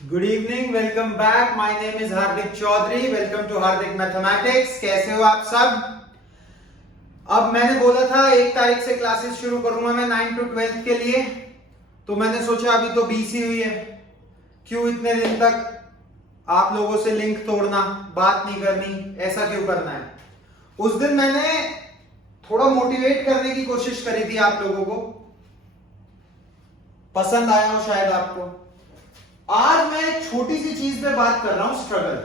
Good evening, welcome back. My name is Hardik Chaudhary. Welcome to Hardik mathematics. कैसे हो आप सब? अब मैंने बोला था 1 तारीख से क्लासेस शुरू करूंगा मैं 9 to 12 के लिए। तो मैंने सोचा अभी तो बीसी हुई है, क्यों इतने दिन तक आप लोगों से लिंक तोड़ना, बात नहीं करनी, ऐसा क्यों करना है? उस दिन मैंने थोड़ा मोटिवेट करने की कोशिश करी थी आप लोगों को, पसंद आया हो शायद आपको। आज मैं एक छोटी सी चीज पे बात कर रहा हूं, स्ट्रगल।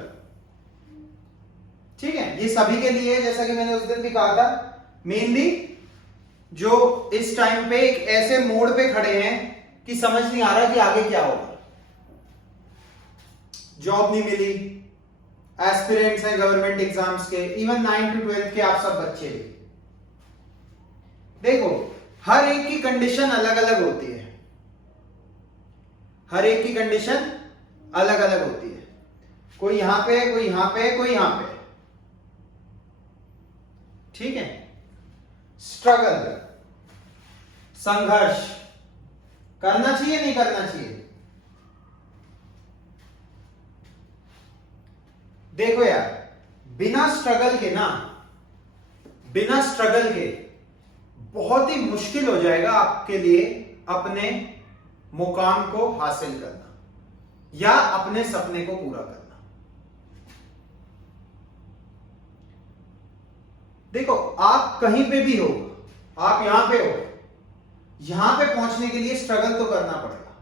ठीक है, ये सभी के लिए है, जैसा कि मैंने उस दिन भी कहा था। मेनली जो इस टाइम पे एक ऐसे मोड़ पे खड़े हैं कि समझ नहीं आ रहा कि आगे क्या होगा। जॉब नहीं मिली, एस्पिरेंट्स हैं गवर्नमेंट एग्जाम्स के, इवन 9 to 12 के आप सब बच्चे भी। देखो, हर एक की कंडीशन अलग अलग होती है। हर एक की कंडीशन अलग अलग होती है। कोई यहां पे, कोई यहां पे, कोई यहां पे। ठीक है, स्ट्रगल, संघर्ष करना चाहिए, नहीं करना चाहिए? देखो यार, बिना स्ट्रगल के ना, बिना स्ट्रगल के बहुत ही मुश्किल हो जाएगा आपके लिए अपने मुकाम को हासिल करना या अपने सपने को पूरा करना। देखो, आप कहीं पे भी हो, आप यहां पे हो, यहां पे पहुंचने के लिए स्ट्रगल तो करना पड़ेगा।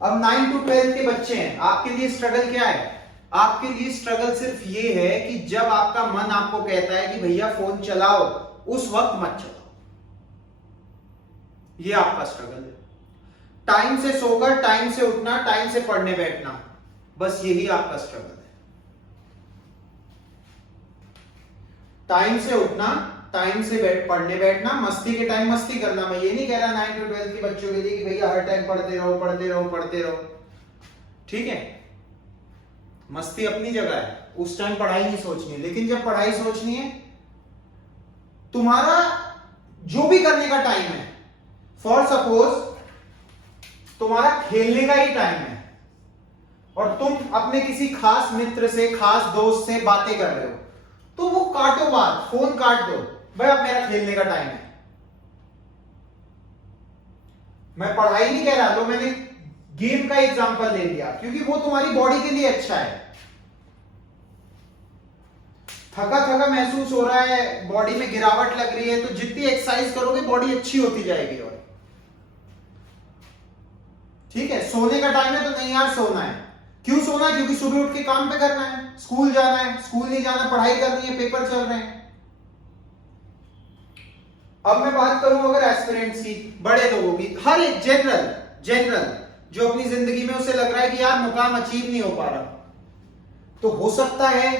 अब 9 to 12 के बच्चे हैं, आपके लिए स्ट्रगल क्या है? आपके लिए स्ट्रगल सिर्फ ये है कि जब आपका मन आपको कहता है कि भैया फोन चलाओ, उस वक्त मत चलाओ। ये आपका स्ट्रगल है। टाइम से सोकर टाइम से उठना, टाइम से पढ़ने बैठना, बस यही आपका स्ट्रगल है। टाइम से उठना, टाइम से पढ़ने बैठना, मस्ती के टाइम मस्ती करना। मैं ये नहीं कह रहा 9 to 12 के बच्चों के लिए कि भैया हर टाइम पढ़ते रहो, पढ़ते रहो, पढ़ते रहो। ठीक है, मस्ती अपनी जगह है, उस टाइम पढ़ाई नहीं सोचनी है। लेकिन जब पढ़ाई सोचनी है, तुम्हारा जो भी करने का टाइम है, फॉर सपोज तुम्हारा खेलने का ही टाइम है और तुम अपने किसी खास मित्र से, खास दोस्त से बातें कर रहे हो, तो वो काटो बात, फोन काट दो, भाई अब मेरा खेलने का टाइम है। मैं पढ़ाई नहीं कह रहा, तो मैंने गेम का एग्जांपल ले लिया क्योंकि वो तुम्हारी बॉडी के लिए अच्छा है। थका थका महसूस हो रहा है, बॉडी में गिरावट लग रही है, तो जितनी एक्सरसाइज करोगे बॉडी अच्छी होती जाएगी। और ठीक है, सोने का टाइम है तो नहीं यार सोना है। क्यों सोना है? क्योंकि सुबह उठ के काम पे करना है, स्कूल जाना है, स्कूल नहीं जाना, पढ़ाई करनी है, पेपर चल रहे हैं। अब मैं बात करूं अगर एस्पिरेंट्स की, बड़े लोगों की, हर एक जनरल जो अपनी जिंदगी में उसे लग रहा है कि यार मुकाम अचीव नहीं हो पा रहा, तो हो सकता है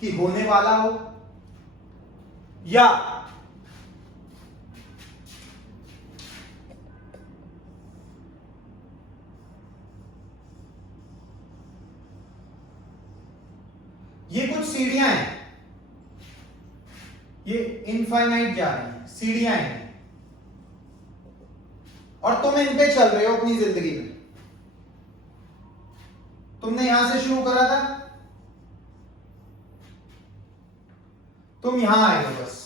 कि होने वाला हो, या ये कुछ सीढ़ियां हैं, ये इनफाइनाइट जा रही हैं, सीढ़ियां हैं, और तुम इन पे चल रहे हो अपनी जिंदगी में। तुमने यहां से शुरू करा था, तुम यहां आए हो, बस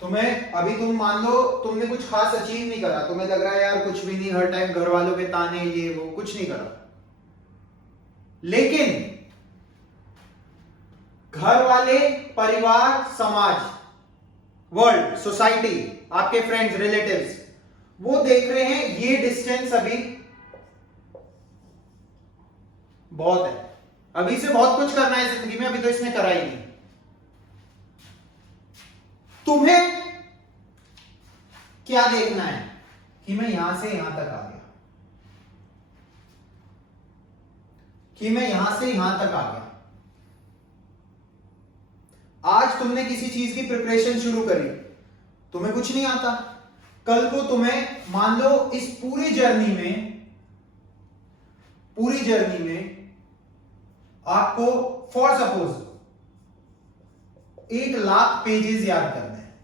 तुम्हें अभी, तुम मान लो तुमने कुछ खास अचीव नहीं करा, तुम्हें लग रहा है यार कुछ भी नहीं, हर टाइम घर वालों के ताने, ये वो, कुछ नहीं करा। लेकिन घर वाले, परिवार, समाज, वर्ल्ड, सोसाइटी, आपके फ्रेंड्स, रिलेटिव्स, वो देख रहे हैं ये डिस्टेंस अभी बहुत है, अभी से बहुत कुछ करना है जिंदगी में, अभी तो इसने करा ही नहीं। तुम्हें क्या देखना है कि मैं यहां से यहां तक आ गया, कि मैं यहां से यहां तक आ गया। आज तुमने किसी चीज की प्रिपरेशन शुरू करी, तुम्हें कुछ नहीं आता, कल को तुम्हें मान लो इस पूरी जर्नी में आपको फॉर सपोज 1 लाख पेजेस याद करने हैं।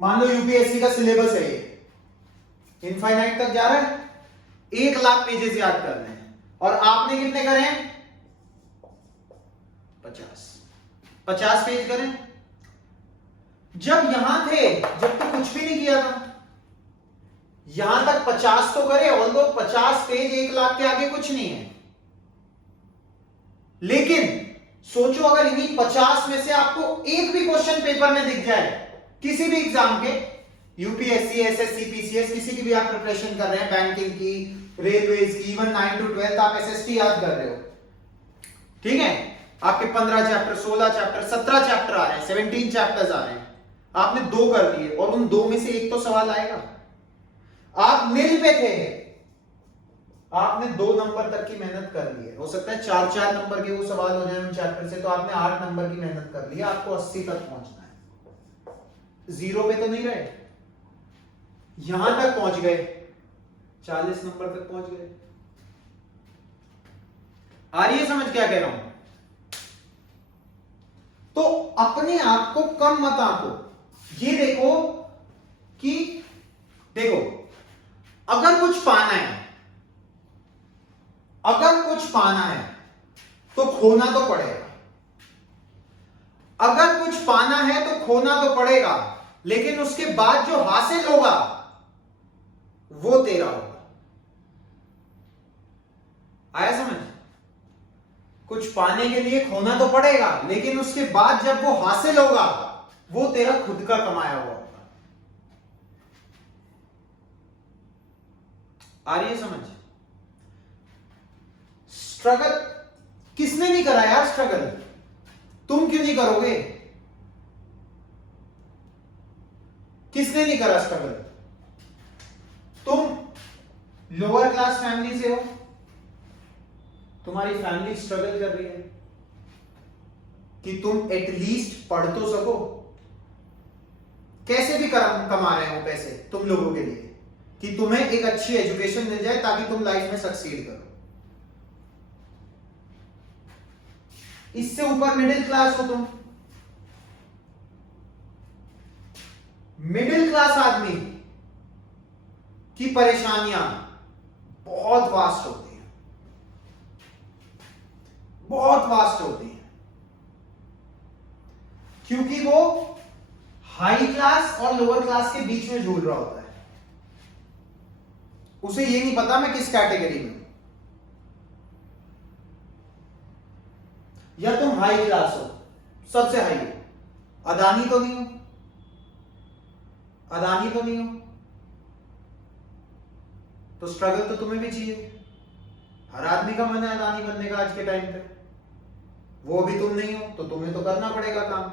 मान लो यूपीएससी का सिलेबस है ये, इनफाइनाइट तक जा रहा है। 1,00,000 पेजेस याद करने हैं और आपने कितने करे हैं? 50 पेज करें। जब यहां थे, जब तो कुछ भी नहीं किया था, यहां तक 50 तो करे, ऑल्दो 50 पेज 1,00,000 के आगे कुछ नहीं है। लेकिन सोचो अगर इन्हीं 50 में से आपको एक भी क्वेश्चन पेपर में दिख जाए, किसी भी एग्जाम के, यूपीएससी, एसएससी, पीसीएस, किसी की भी आप प्रिपरेशन कर रहे हैं, बैंकिंग की, रेलवेज की, इवन 9 to 12 आप एसएसटी याद कर रहे हो, ठीक है, आपके 15 चैप्टर, 16 चैप्टर, 17 चैप्टर आ रहे हैं, 17 चैप्टर्स आ रहे हैं, आपने 2 कर दिए और उन 2 में से एक तो सवाल आएगा। आप नील पे थे, आपने 2 नंबर तक की मेहनत कर ली है, हो सकता है 4-4 नंबर के वो सवाल हो जाए उन चैप्टर से, तो आपने 8 नंबर की मेहनत कर ली है, आपको 80 तक पहुंचना है। 0 पे तो नहीं रहे, यहां तक पहुंच गए, 40 नंबर तक पहुंच गए। आ रही है समझ क्या कह रहा हूं? तो अपने आप को कम मत आंको। ये देखो कि देखो, अगर कुछ पाना है, अगर कुछ पाना है तो खोना तो पड़ेगा। अगर कुछ पाना है तो खोना तो पड़ेगा, लेकिन उसके बाद जो हासिल होगा वो तेरा होगा। आया समझ? कुछ पाने के लिए खोना तो पड़ेगा, लेकिन उसके बाद जब वो हासिल होगा वो तेरा खुद का कमाया हुआ होगा। आ रही है समझ? स्ट्रगल किसने नहीं करा यार? स्ट्रगल तुम क्यों नहीं करोगे? किसने नहीं करा स्ट्रगल? तुम लोअर क्लास फैमिली से हो, तुम्हारी फैमिली स्ट्रगल कर रही है कि तुम एटलीस्ट पढ़ तो सको। कैसे भी कमा रहे हो पैसे तुम लोगों के लिए कि तुम्हें एक अच्छी एजुकेशन मिल जाए ताकि तुम लाइफ में सक्सीड करो। इससे ऊपर मिडिल क्लास हो तुम। मिडिल क्लास आदमी की परेशानियां बहुत वास्ट होती हैं, बहुत वास्ट होती हैं, क्योंकि वो हाई क्लास और लोअर क्लास के बीच में झूल रहा होता है। उसे ये नहीं पता मैं किस कैटेगरी में हूं। या तुम हाई क्लास हो, सबसे हाई हो, अदानी तो नहीं हो, अदानी तो नहीं हो, तो स्ट्रगल तो तुम्हें भी चाहिए। हर आदमी का मन है अदानी बनने का आज के टाइम पे। वो भी तुम नहीं हो तो तुम्हें तो करना पड़ेगा काम।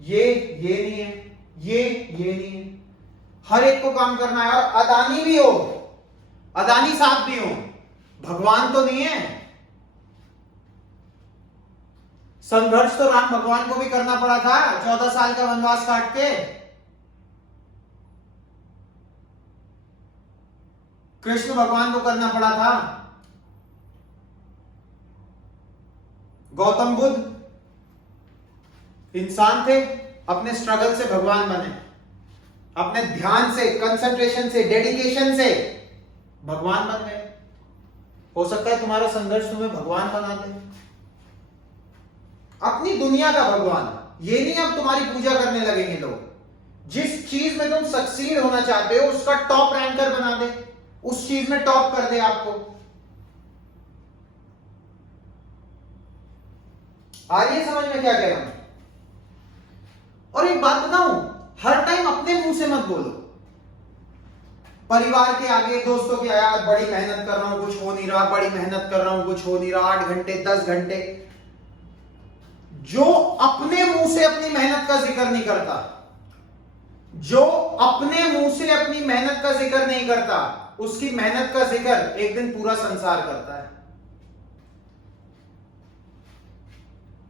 ये नहीं है, ये नहीं है, हर एक को काम करना है। और अदानी भी हो, अदानी साहब भी हो, भगवान तो नहीं है। संघर्ष तो राम भगवान को भी करना पड़ा था 14 साल का वनवास काट के। कृष्ण भगवान को करना पड़ा था। गौतम बुद्ध इंसान थे, अपने स्ट्रगल से भगवान बने, अपने ध्यान से, कंसंट्रेशन से, डेडिकेशन से भगवान बन गए। हो सकता है तुम्हारा संघर्ष तुम्हें भगवान बना दे, अपनी दुनिया का भगवान। ये नहीं अब तुम्हारी पूजा करने लगेंगे लोग। जिस चीज में तुम सक्सीड होना चाहते हो उसका टॉप रैंकर बना दे, उस चीज में टॉप कर दे आपको। आ रही है समझ में क्या कह रहा हूं? और एक बात बताऊं, हर टाइम अपने मुंह से मत बोलो। परिवार के आगे, दोस्तों के आगे, बड़ी मेहनत कर रहा हूं कुछ हो नहीं रहा, बड़ी मेहनत कर रहा हूं कुछ हो नहीं रहा, 8 घंटे 10 घंटे। जो अपने मुंह से अपनी मेहनत का जिक्र नहीं करता, जो अपने मुंह से अपनी मेहनत का जिक्र नहीं करता, उसकी मेहनत का जिक्र एक दिन पूरा संसार करता है।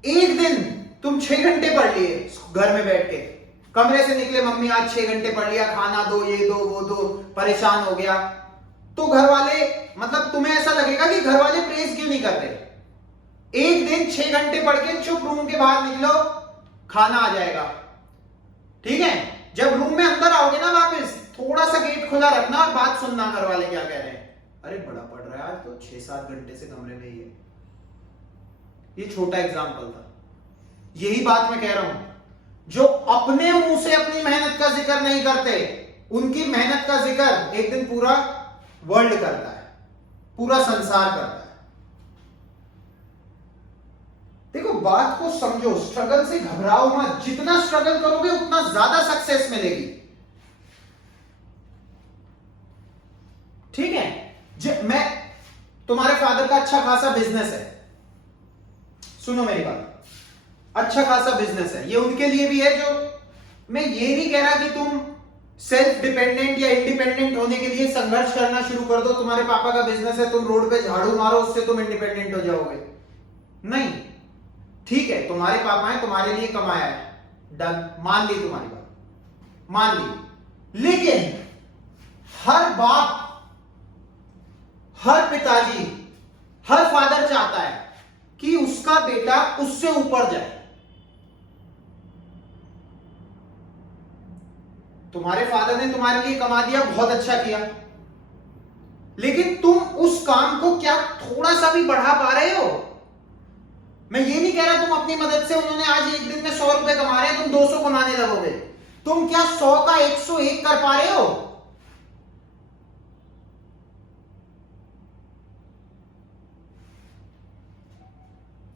एक दिन तुम 6 घंटे पढ़ लिए घर में बैठ के, कमरे से निकले, मम्मी आज 6 घंटे पढ़ लिया, खाना दो, ये दो, वो दो, परेशान हो गया, तो घर वाले, मतलब तुम्हें ऐसा लगेगा कि घर वाले प्रेज क्यों नहीं करते। एक दिन 6 घंटे पढ़ के चुप रूम के बाहर निकलो, खाना आ जाएगा, ठीक है। जब रूम में अंदर आओगे ना वापस, थोड़ा खुला रखना और बात सुनना घर वाले क्या कह रहे हैं। अरे बड़ा पढ़ रहा है आज तो 6-7 घंटे से कमरे में ही है। ये छोटा एग्जाम्पल था। यही बात मैं कह रहा हूं, जो अपने मुंह से अपनी मेहनत का जिक्र नहीं करते, उनकी मेहनत का जिक्र एक दिन पूरा वर्ल्ड करता है, पूरा संसार करता है। देखो बात को समझो, स्ट्रगल से घबराओ मत। जितना स्ट्रगल करोगे उतना ज्यादा सक्सेस मिलेगी। ठीक है, मैं तुम्हारे फादर का अच्छा खासा बिजनेस है, सुनो मेरी बात, अच्छा खासा बिजनेस है, ये उनके लिए भी है। जो मैं ये नहीं कह रहा कि तुम सेल्फ डिपेंडेंट या इंडिपेंडेंट होने के लिए संघर्ष करना शुरू कर दो। तुम्हारे पापा का बिजनेस है, तुम रोड पे झाड़ू मारो उससे तुम इंडिपेंडेंट हो जाओगे, नहीं। ठीक है, तुम्हारे पापा हैं, तुम्हारे लिए कमाया है, डन, मान ली तुम्हारी बात, मान ली। लेकिन हर बाप, हर पिताजी, हर फादर चाहता है कि उसका बेटा उससे ऊपर जाए। तुम्हारे फादर ने तुम्हारे लिए कमा दिया, बहुत अच्छा किया, लेकिन तुम उस काम को क्या थोड़ा सा भी बढ़ा पा रहे हो? मैं ये नहीं कह रहा तुम अपनी मदद से, उन्होंने आज एक दिन में 100 रुपए कमा रहे हैं, तुम 200 कमाने लगोगे। तुम क्या 100 का 101 कर पा रहे हो?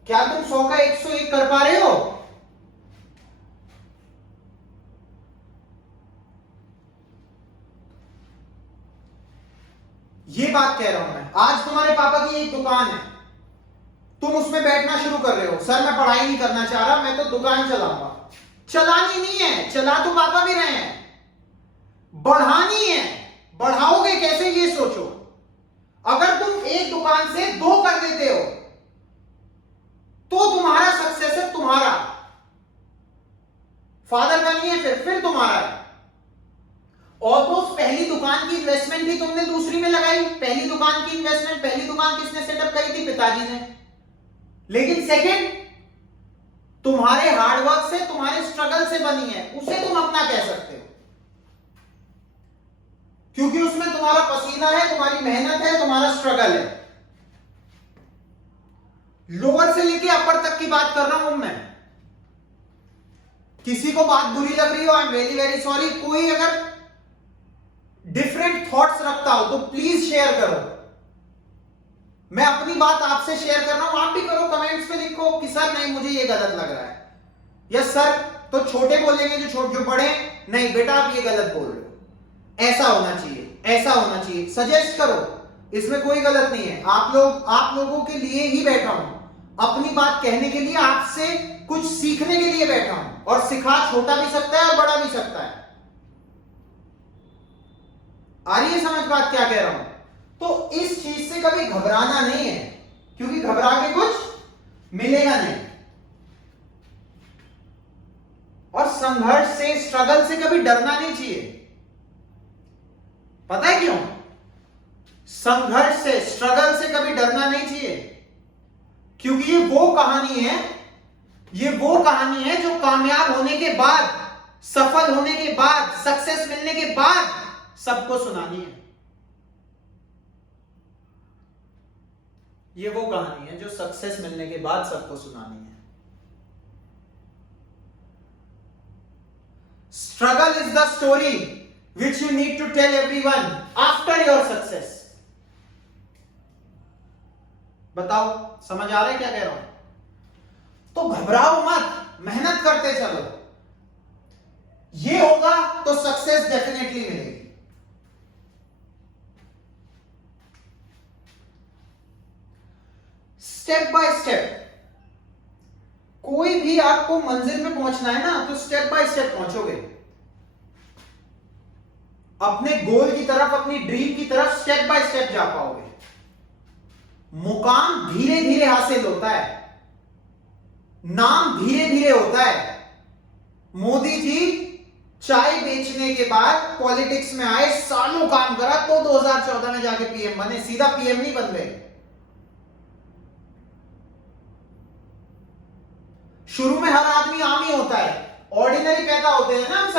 क्या तुम 100 का 101 कर पा रहे हो? ये बात कह रहा हूं मैं। आज तुम्हारे पापा की एक दुकान है, तुम उसमें बैठना शुरू कर रहे हो, सर मैं पढ़ाई नहीं करना चाह रहा, मैं तो दुकान चलाऊंगा। चलानी नहीं है, चला तो पापा भी रहे हैं, बढ़ानी है। बढ़ाओगे कैसे ये सोचो। अगर तुम एक दुकान से 2 कर देते हो तो तुम्हारा सक्सेस है, तुम्हारा, फादर का नहीं है, फिर तुम्हारा है। और तो पहली दुकान की इन्वेस्टमेंट भी तुमने दूसरी में लगाई। पहली दुकान की इन्वेस्टमेंट, पहली दुकान किसने सेटअप करी थी? पिताजी ने। लेकिन सेकंड तुम्हारे हार्डवर्क से, तुम्हारे स्ट्रगल से बनी है, उसे तुम अपना कह सकते हो, क्योंकि उसमें तुम्हारा पसीना है, तुम्हारी मेहनत है, तुम्हारा स्ट्रगल है। लोअर से लेके अपर तक की बात कर रहा हूं मैं। किसी को बात बुरी लग रही हो, I am very very sorry. कोई अगर डिफरेंट थॉट्स रखता हो तो प्लीज शेयर करो। मैं अपनी बात आपसे शेयर कर रहा हूं, आप भी करो, कमेंट्स पे लिखो कि सर नहीं मुझे ये गलत लग रहा है, या सर तो छोटे बोलेंगे जो बड़े, नहीं बेटा आप ये गलत बोल रहे हो, ऐसा होना चाहिए, ऐसा होना चाहिए। सजेस्ट करो, इसमें कोई गलत नहीं है। आप लोगों के लिए ही बैठा हूं, अपनी बात कहने के लिए, आपसे कुछ सीखने के लिए बैठा हूं। और सिखा छोटा भी सकता है और बड़ा भी सकता है। आ रही है समझ बात क्या कह रहा हूं? तो इस चीज से कभी घबराना नहीं है, क्योंकि घबरा के कुछ मिलेगा नहीं। और संघर्ष से, स्ट्रगल से कभी डरना नहीं चाहिए। पता है क्यों? संघर्ष से, स्ट्रगल से कभी डरना नहीं चाहिए, क्योंकि ये वो कहानी है जो कामयाब होने के बाद, सफल होने के बाद, सक्सेस मिलने के बाद सबको सुनानी है। ये वो कहानी है जो सक्सेस मिलने के बाद सबको सुनानी है। Struggle is the story which you need to tell everyone after your success. बताओ समझ आ रहा है क्या कह रहा हूं? तो घबराओ मत, मेहनत करते चलो। ये होगा तो सक्सेस डेफिनेटली मिलेगी। स्टेप बाय स्टेप, कोई भी आपको मंजिल में पहुंचना है ना, तो स्टेप बाय स्टेप पहुंचोगे। अपने गोल की तरफ, अपनी ड्रीम की तरफ स्टेप बाय स्टेप जा पाओगे। मुकाम धीरे धीरे हासिल होता है, नाम धीरे धीरे होता है। मोदी जी चाय बेचने के बाद पॉलिटिक्स में आए, सालों काम करा, तो 2014 में जाके पीएम बने। सीधा पीएम नहीं बन गए। शुरू में हर आदमी आम ही होता है, ऑर्डिनरी पैदा होते हैं ना हम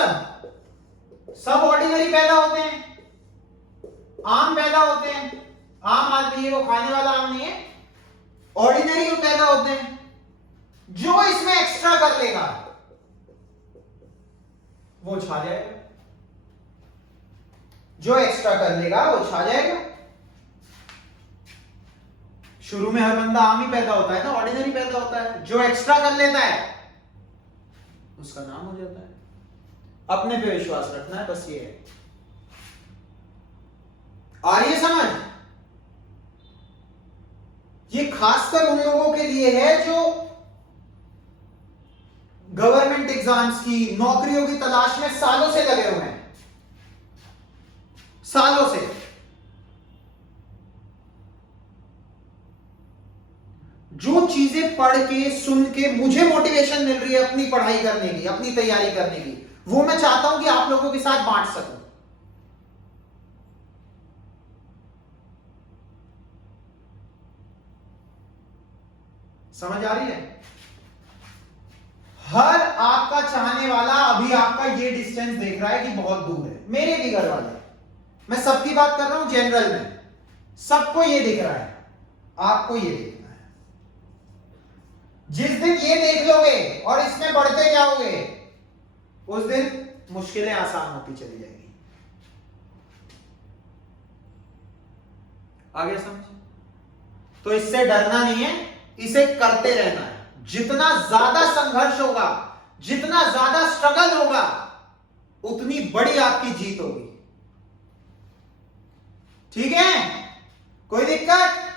सब ऑर्डिनरी पैदा होते हैं। आम पैदा होते हैं, आम आदमी है वो खाने वाला आम नहीं है, ऑर्डिनरी वो पैदा होते हैं। जो इसमें एक्स्ट्रा कर लेगा वो छा जाएगा, जो एक्स्ट्रा कर लेगा वो छा जाएगा। शुरू में हर बंदा आम ही पैदा होता है ना, ऑर्डिनरी पैदा होता है। जो एक्स्ट्रा कर लेता है उसका नाम हो जाता है। अपने पे विश्वास रखना है, बस ये है। आ रही है समझ? ये खासकर उन लोगों के लिए है जो गवर्नमेंट एग्जाम्स की, नौकरियों की तलाश में सालों से लगे हुए हैं, सालों से। जो चीजें पढ़ के सुन के मुझे मोटिवेशन मिल रही है अपनी पढ़ाई करने की, अपनी तैयारी करने की, वो मैं चाहता हूं कि आप लोगों के साथ बांट सकूं। समझ आ रही है? हर आपका चाहने वाला अभी आपका ये डिस्टेंस देख रहा है कि बहुत दूर है। मेरे भी घर वाले, मैं सबकी बात कर रहा हूं जनरल में, सबको ये दिख रहा है, आपको ये देखना है। जिस दिन ये देख लोगे और इसमें बढ़ते जाओगे उस दिन मुश्किलें आसान होती चली जाएगी। आगे समझ? तो इससे डरना नहीं है, इसे करते रहना है। जितना ज्यादा संघर्ष होगा, जितना ज्यादा स्ट्रगल होगा, उतनी बड़ी आपकी जीत होगी। ठीक है? कोई दिक्कत?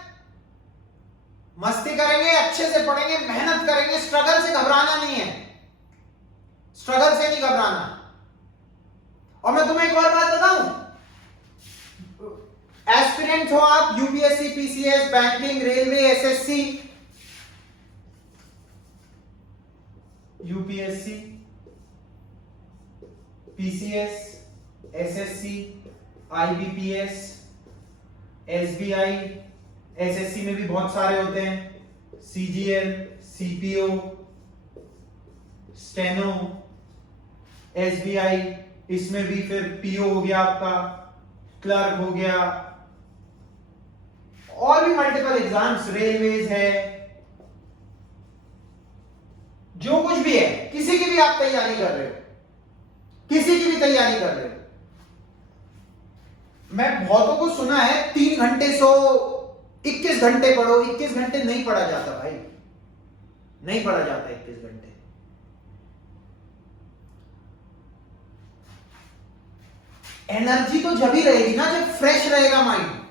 मस्ती करेंगे, अच्छे से पढ़ेंगे, मेहनत करेंगे, स्ट्रगल से घबराना नहीं है, स्ट्रगल से नहीं घबराना। और मैं तुम्हें एक और बात बताऊं, एस्पिरेंट हो आप, UPSC, PCS, banking, railway, SSC, UPSC, PCS, SSC, IBPS, SBI, SSC में भी बहुत सारे होते हैं, सीजीएल, सीपीओ, स्टेनो, एसबीआई, इसमें भी फिर पीओ हो गया आपका, क्लर्क हो गया, और भी मल्टीपल एग्जाम्स, रेलवेज है, जो कुछ भी है, किसी की भी आप तैयारी कर रहे हो, किसी की भी तैयारी कर रहे हो। मैं बहुतों को सुना है 3 घंटे सो, 21 घंटे पढ़ो। 21 घंटे नहीं पढ़ा जाता भाई, नहीं पढ़ा जाता 21 घंटे। एनर्जी तो जब ही रहेगी ना जब फ्रेश रहेगा माइंड।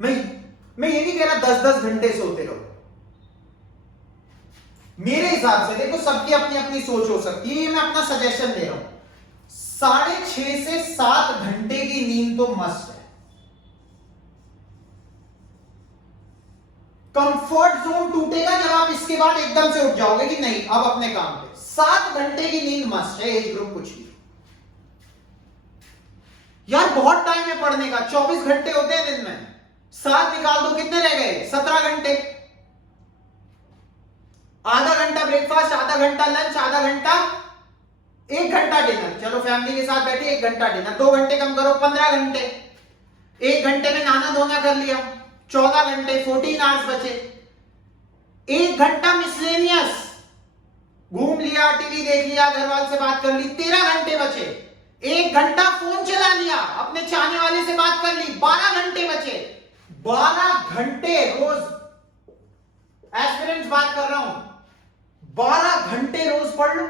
मैं ये नहीं कह रहा 10-10 घंटे सोते रहो। मेरे हिसाब से देखो, सबकी अपनी अपनी सोच हो सकती है, मैं अपना सजेशन दे रहा हूं। 6.5 से 7 घंटे की नींद तो मस्ट है। कंफर्ट जोन टूटेगा जब आप इसके बाद एकदम से उठ जाओगे कि नहीं अब अपने काम पे। 7 घंटे की नींद मस्ट है, एज ग्रुप कुछ भी। यार बहुत टाइम है पढ़ने का, 24 घंटे होते हैं दिन में, 7 निकाल दो, कितने रह गए? 17 घंटे। आधा घंटा ब्रेकफास्ट, आधा घंटा लंच, आधा घंटा, 1 घंटा डिनर। चलो फैमिली के साथ बैठे 1 घंटा डिनर, 2 घंटे कम करो, 15 घंटे। 1 घंटे में नहाना धोना कर लिया, 14 घंटे, 14 आवर्स बचे। 1 घंटा मिसलेनियस, घूम लिया, टीवी देख लिया, घर वाले से बात कर ली, 13 घंटे बचे। 1 घंटा फोन चला लिया, अपने चाहने वाले से बात कर ली, 12 घंटे बचे। 12 घंटे रोज, एस्पिरेंट्स बात कर रहा हूं, 12 घंटे रोज पढ़ लो,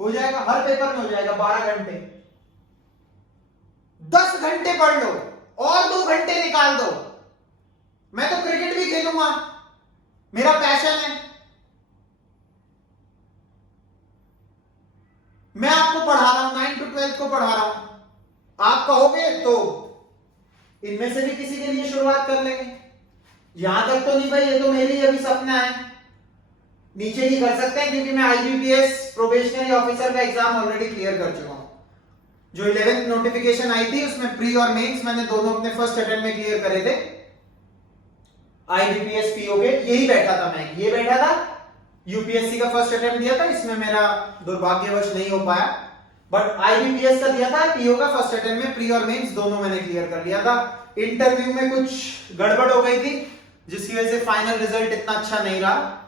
हो जाएगा, हर पेपर में हो जाएगा 12 घंटे। 10 घंटे पढ़ लो और 2 घंटे निकाल दो। मैं तो क्रिकेट भी खेलूंगा, मेरा पैशन है। मैं आपको पढ़ा रहा हूं, 9 to 12 को पढ़ा रहा हूं। आप कहोगे तो इनमें से भी किसी के लिए शुरुआत कर लेंगे। यहां तक तो नहीं भाई, ये तो मेरी अभी सपना है, नीचे ही कर सकते हैं, क्योंकि मैं आईबीपीएस प्रोबेशनरी ऑफिसर का एग्जाम ऑलरेडी क्लियर कर चुका हूं। जो 11th नोटिफिकेशन आई थी उसमें प्री और मेंस मैंने दोनों अपने फर्स्ट अटेम्प्ट में क्लियर करे थे। आईबीपीएस पीओ के यही बैठा था, मैं ये बैठा था। यूपीएससी का फर्स्ट अटेम्प्ट दिया था, इसमें मेरा दुर्भाग्यवश नहीं हो पाया। बट आईबीपीएस का दिया था, पीओ का फर्स्ट अटेम्प्ट में, प्री और मेंस दोनों मैंने क्लियर कर लिया था। इंटरव्यू में कुछ गड़बड़ हो गई थी जिसकी वजह से फाइनल रिजल्ट इतना अच्छा नहीं रहा,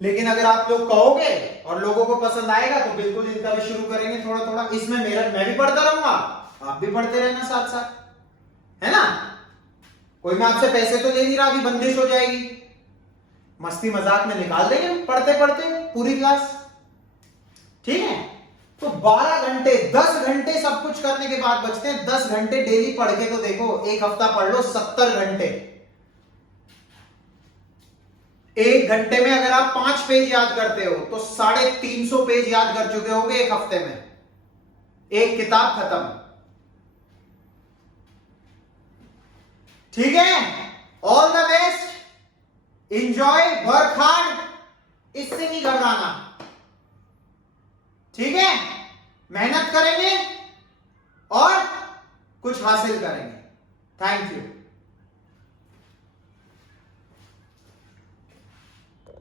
लेकिन अगर आप लोग कहोगे और लोगों को पसंद आएगा तो बिल्कुल इनका भी शुरू करेंगे थोड़ा थोड़ा। इसमें मैं भी पढ़ता रहूंगा, आप भी पढ़ते रहना साथ साथ, है ना। कोई मैं आपसे पैसे तो ले नहीं रहा, अभी बंदिश हो जाएगी, मस्ती मजाक में निकाल देंगे पढ़ते पढ़ते पूरी क्लास, ठीक है। तो 12 घंटे 10 घंटे सब कुछ करने के बाद बचते हैं 10 घंटे डेली पढ़ के, तो देखो एक हफ्ता पढ़ लो 70 घंटे। एक घंटे में अगर आप 5 पेज याद करते हो तो 350 पेज याद कर चुके होगे एक हफ्ते में, एक किताब खत्म, ठीक है। All the best, enjoy, work hard, इससे नहीं घबराना, ठीक है। मेहनत करेंगे और कुछ हासिल करेंगे। Thank you.